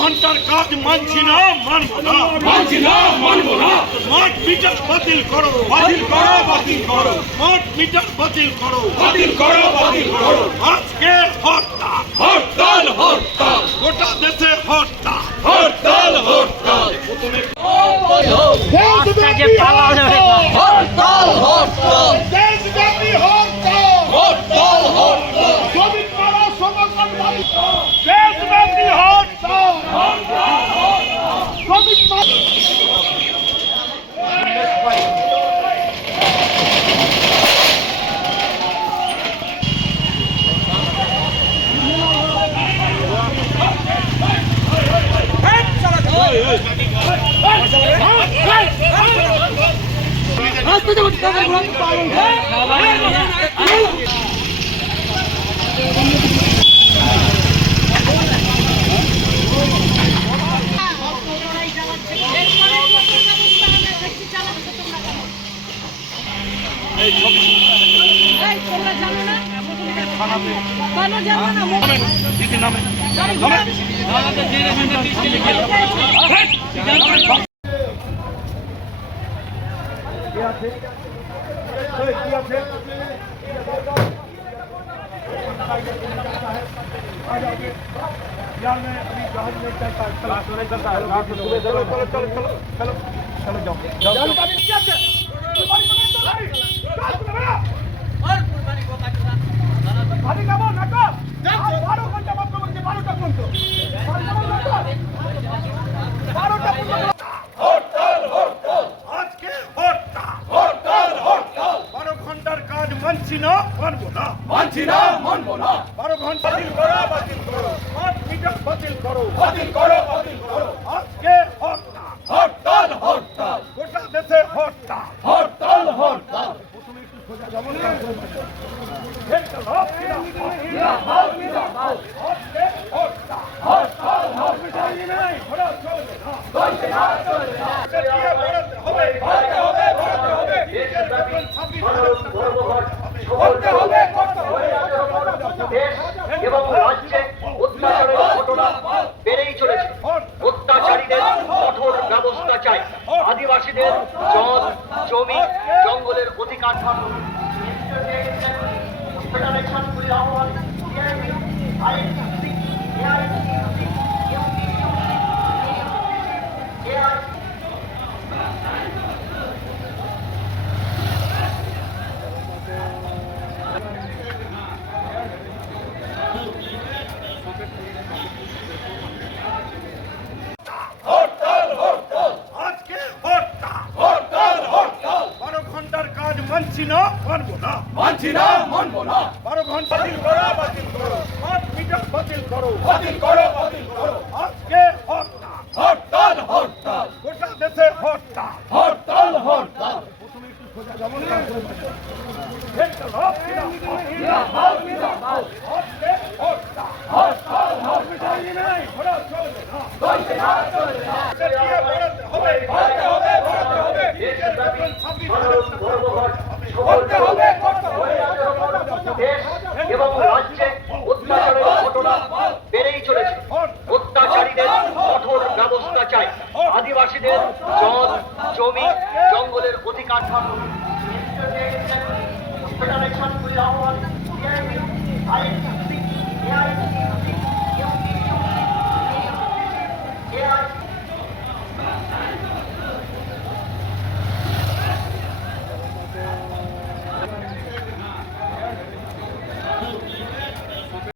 ঘন্টার কাজ মানছি না, মানবো না, মানছি না, মানবো না। স্মার্ট মিটার বাতিল করো, বাতিল করো, বাতিল করো। স্মার্ট মিটার বাতিল করো, বাতিল করো, বাতিল করো। আজকে হরতাল, হরতাল, হরতাল, গোটা দেশে হরতাল, হরতাল, হরতাল। হরতাল, হরতাল, দেশব্যাপী হরতাল, হরতাল, হরতাল, শ্রমিক পাড়া সমর্থন দেশব্যাপী হরতাল, শ্রমিক মানছি না, মানবো না, মানছি না, মানবো না। 12 ঘন্টা বাতিল করো, বাতিল করো। স্মার্ট মিটার বাতিল করো, বাতিল করো, বাতিল করো। আজকে হরতাল, হরতাল, হরতাল, গোটা দেশে হরতাল, হরতাল, হরতাল। প্রথমে একটু সোজা যাব না, আজকে হরতাল, হরতাল, হরতাল। ঘোড়া চলবে না, চলবে না, চলবে না। বেড়াতে হবে, বেড়াতে হবে, বেড়াতে হবে। করতে হবে, করতে হবে। দেশ এবং রাজ্যে অত্যাচারের ঘটনা বেড়েই চলেছে। অত্যাচারীদের কঠোর ব্যবস্থা চাই। আদিবাসীদের জল, জমি, জঙ্গলের অধিকার মানছি না, মানবো না, মানছি না, মানবো না। 12 ঘন্টা বাতিল করো, বাতিল করো। স্মার্ট মিটার বাতিল করো, বাতিল করো, বাতিল করো। আজকে হরতাল, হরতাল, হরতাল, গোটা দেশে হরতাল, হরতাল, হরতাল। প্রথমে একটু সোজা যাব না, আজকে হরতাল, হরতাল, হরতাল। ঘোড়া চলবে না, চলবে না, চলবে না। বেড়াতে হবে, বেড়াতে হবে, বেড়াতে হবে। করতে হবে, করতে হবে। দেশ এবং রাজ্যে অত্যাচারের ঘটনা বেড়েই চলেছে। অত্যাচারীদের কঠোর ব্যবস্থা চাই। আদিবাসীদের জল, জমি, জঙ্গলের অধিকার ফেডারেশনগুলির আহ্বান